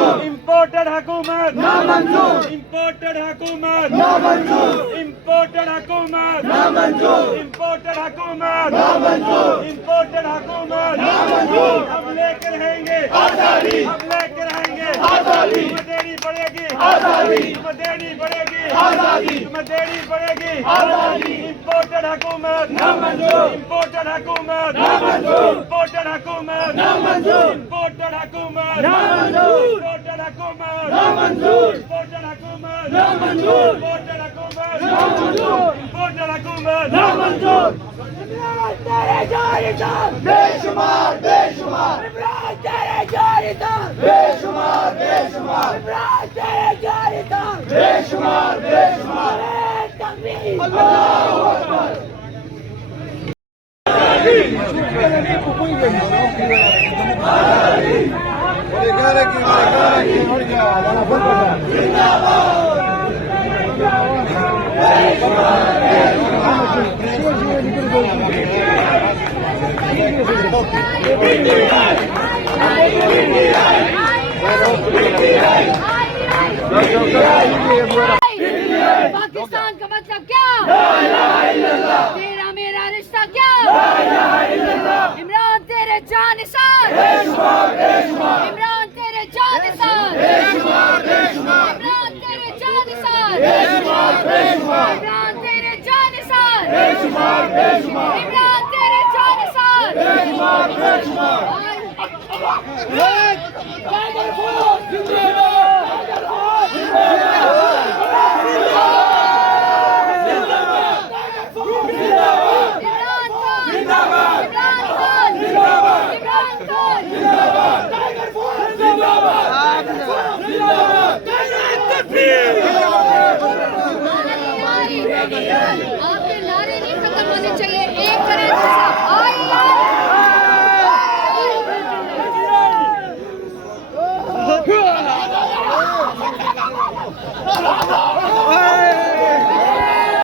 Imported हुकूमत नामंजूर, imported हुकूमत नामंजूर, इम्पोर्टेड हुकूमत नामंजूर, इम्पोर्टेड हुकूमत नामंजूर, इम्पोर्टेड हुकूमत नामंजूर। हम लेके रहेंगे आजादी, हम लेके रहेंगे आजादी, तुम्हें देनी पड़ेगी आजादी, तुम्हें देनी पड़ेगी आजादी, तुम्हें देनी पड़ेगी आजादी। इम्पोर्टेड हुकूमत नामंजूर, इम्पोर्टेड हुकूमत नामंजूर, इम्पोर्टेड हुकूमत नामंजूर, इम्पोर्टेड हुकूमत नामंजूर, इम्पोर्टेड हुकूमत नामंजूर, इम्पोर्टेड हुकूमत नामंजूर, इम्पोर्टेड हुकूमत नामंजूर, इम्पोर्टेड हुकूमत नामंजूर। बेशुमार, बेशुमार, बेशुमार, बेशुमार, बेशुमार, बेशुमार। अल्लाहू अकबर। पाकिस्तान का मतलब क्या? तेरा मेरा रिश्ता क्या? इमरान तेरे जानिसार, इमरान तेरे जानिसार, इमरान तेरे जानिसार, इमरान तेरे जानिसार, इमरान तेरे आपके नारे नहीं खत्म होने चाहिए। एक करें आजादी,